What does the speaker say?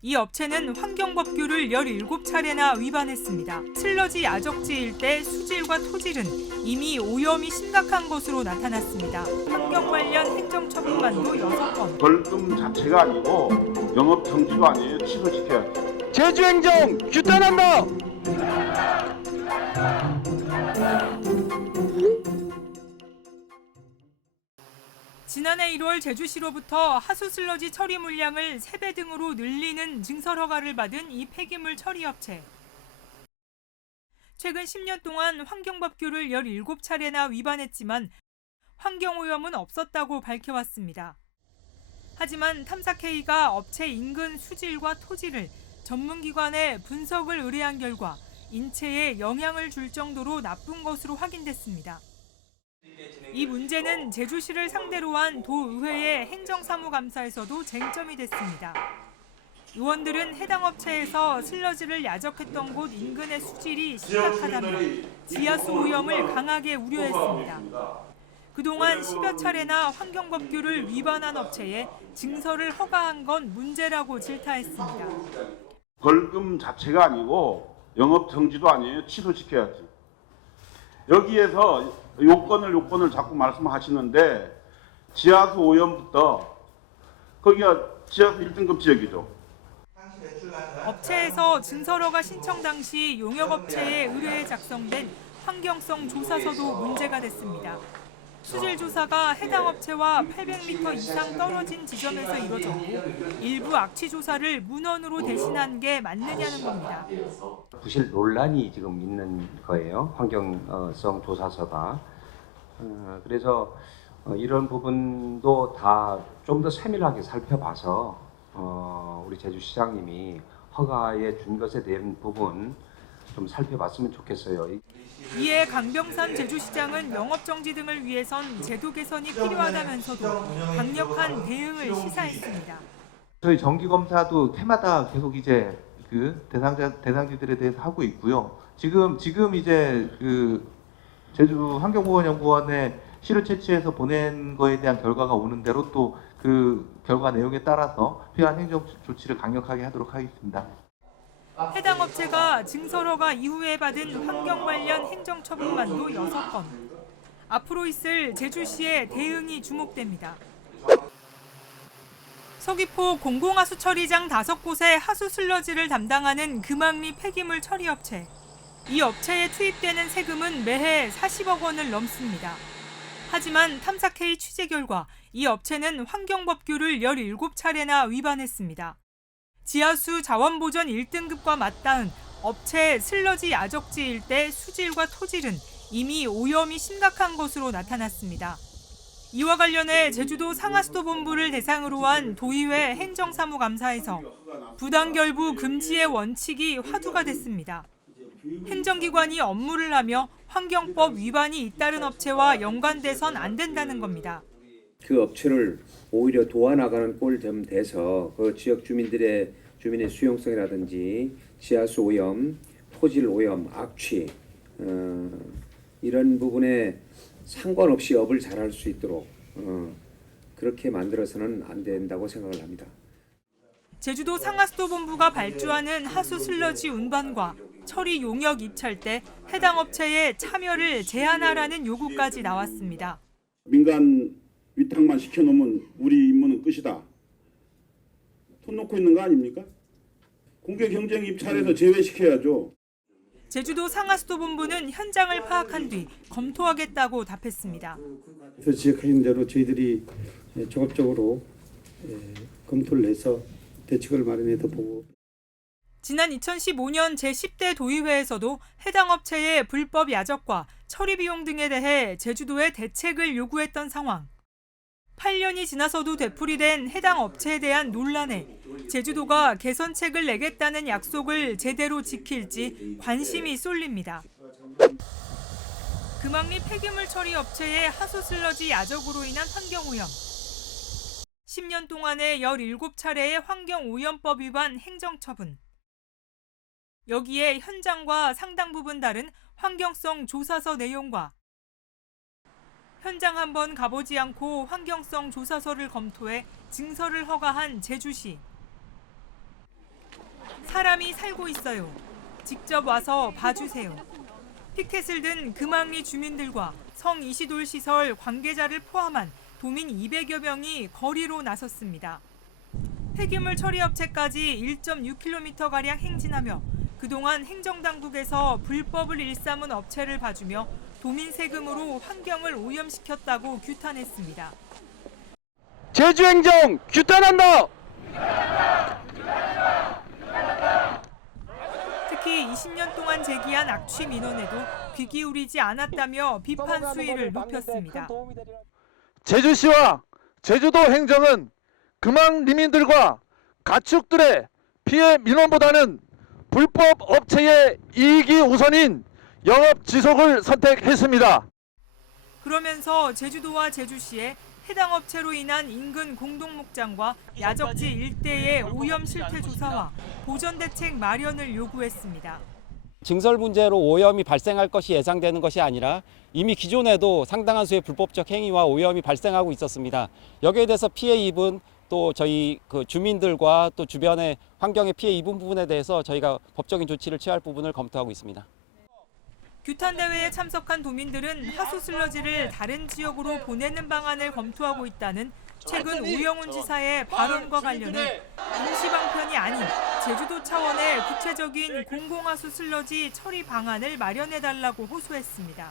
이 업체는 환경법규를 17차례나 위반했습니다. 슬러지 야적지 일대 수질과 토질은 이미 오염이 심각한 것으로 나타났습니다. 환경 관련 행정처분만도 6건. 벌금 자체가 아니고 영업 정지도 아니에요. 취소시켜야죠. 제주행정 규탄한다! 지난해 1월 제주시로부터 하수 슬러지 처리 물량을 3배 등으로 늘리는 증설 허가를 받은 이 폐기물 처리 업체. 최근 10년 동안 환경법규를 17차례나 위반했지만 환경오염은 없었다고 밝혀왔습니다. 하지만 탐사K가 업체 인근 수질과 토질을 전문기관에 분석을 의뢰한 결과 인체에 영향을 줄 정도로 나쁜 것으로 확인됐습니다. 이 문제는 제주시를 상대로 한 도의회의 행정사무감사에서도 쟁점이 됐습니다. 의원들은 해당 업체에서 슬러지를 야적했던 곳 인근의 수질이 심각하다며 지하수 오염을 강하게 우려했습니다. 그동안 10여 차례나 환경법규를 위반한 업체에 증설을 허가한 건 문제라고 질타했습니다. 벌금 자체가 아니고 영업 정지도 아니에요. 취소시켜야죠. 여기에서 요건을 자꾸 말씀하시는데 지하수 오염부터 거기가 지하수 1등급 지역이죠. 업체에서 증설허가 신청 당시 용역업체에 의뢰해 작성된 환경성 조사서도 문제가 됐습니다. 수질 조사가 해당 업체와 800m 이상 떨어진 지점에서 이뤄졌고 일부 악취 조사를 문헌으로 대신한 게 맞느냐는 겁니다. 부실 논란이 지금 있는 거예요. 환경성 조사서가. 그래서 이런 부분도 다 좀 더 세밀하게 살펴봐서 우리 제주시장님이 허가에 준 것에 대한 부분 좀 살펴봤으면 좋겠어요. 이에 강병산 제주시장은 영업정지 등을 위해선 제도 개선이 필요하다면서도 강력한 대응을 시사했습니다. 저희 정기검사도 해마다 계속 이제 그 대상지들에 대해서 하고 있고요. 지금 이제 그 제주 환경보건연구원에 시료 채취해서 보낸 거에 대한 결과가 오는 대로 또 그 결과 내용에 따라서 필요한 행정 조치를 강력하게 하도록 하겠습니다. 해당 업체가 증설허가 이후에 받은 환경 관련 행정처분만도 6건. 앞으로 있을 제주시의 대응이 주목됩니다. 서귀포 공공하수 처리장 5곳의 하수 슬러지를 담당하는 금왕리 폐기물 처리업체. 이 업체에 투입되는 세금은 매해 40억 원을 넘습니다. 하지만 탐사K 취재 결과 이 업체는 환경법규를 17차례나 위반했습니다. 지하수 자원보전 1등급과 맞닿은 업체 슬러지 야적지 일대 수질과 토질은 이미 오염이 심각한 것으로 나타났습니다. 이와 관련해 제주도 상하수도 본부를 대상으로 한 도의회 행정사무감사에서 부당결부 금지의 원칙이 화두가 됐습니다. 행정기관이 업무를 하며 환경법 위반이 잇따른 업체와 연관돼선 안 된다는 겁니다. 그 업체를 오히려 도와나가는 꼴 좀 돼서 그 지역 주민의 수용성이라든지 지하수 오염, 토질 오염, 악취 이런 부분에 상관없이 업을 잘할 수 있도록 그렇게 만들어서는 안 된다고 생각을 합니다. 제주도 상하수도 본부가 발주하는 하수 슬러지 운반과 처리 용역 입찰 때 해당 업체의 참여를 제한하라는 요구까지 나왔습니다. 민간 위탁만 시켜놓으면 우리 임무는 끝이다. 손 놓고 있는 거 아닙니까? 공개 경쟁 입찰에서 제외시켜야죠. 제주도 상하수도 본부는 현장을 파악한 뒤 검토하겠다고 답했습니다. 그래서 지적하신 대로 저희들이 종합적으로 검토를 해서 대책을 마련해서 보고. 지난 2015년 제10대 도의회에서도 해당 업체의 불법 야적과 처리 비용 등에 대해 제주도에 대책을 요구했던 상황. 8년이 지나서도 되풀이된 해당 업체에 대한 논란에 제주도가 개선책을 내겠다는 약속을 제대로 지킬지 관심이 쏠립니다. 금왕리 폐기물 처리 업체의 하수 슬러지 야적으로 인한 환경오염. 10년 동안에 17차례의 환경오염법 위반 행정처분. 여기에 현장과 상당 부분 다른 환경성 조사서 내용과 현장 한번 가보지 않고 환경성 조사서를 검토해 증설을 허가한 제주시. 사람이 살고 있어요. 직접 와서 봐주세요. 피켓을 든 금왕리 주민들과 성 이시돌 시설 관계자를 포함한 도민 200여 명이 거리로 나섰습니다. 폐기물 처리 업체까지 1.6km가량 행진하며 그동안 행정당국에서 불법을 일삼은 업체를 봐주며 도민 세금으로 환경을 오염시켰다고 규탄했습니다. 제주행정 규탄한다. 특히 20년 동안 제기한 악취 민원에도 귀 기울이지 않았다며 비판 수위를 높였습니다. 제주시와 제주도 행정은 금왕 리민들과 가축들의 피해 민원보다는 불법 업체의 이익이 우선인 영업 지속을 선택했습니다. 그러면서 제주도와 제주시에 해당 업체로 인한 인근 공동목장과 야적지 일대의 오염 실태 조사와 보전 대책 마련을 요구했습니다. 증설 문제로 오염이 발생할 것이 예상되는 것이 아니라 이미 기존에도 상당한 수의 불법적 행위와 오염이 발생하고 있었습니다. 여기에 대해서 피해 입은 또 저희 주민들과 또 주변의 환경에 피해 입은 부분에 대해서 저희가 법적인 조치를 취할 부분을 검토하고 있습니다. 규탄 대회에 참석한 도민들은 하수 슬러지를 다른 지역으로 보내는 방안을 검토하고 있다는 최근 오영훈 지사의 발언과 관련해 임시 방편이 아닌 제주도 차원의 구체적인 공공하수 슬러지 처리 방안을 마련해달라고 호소했습니다.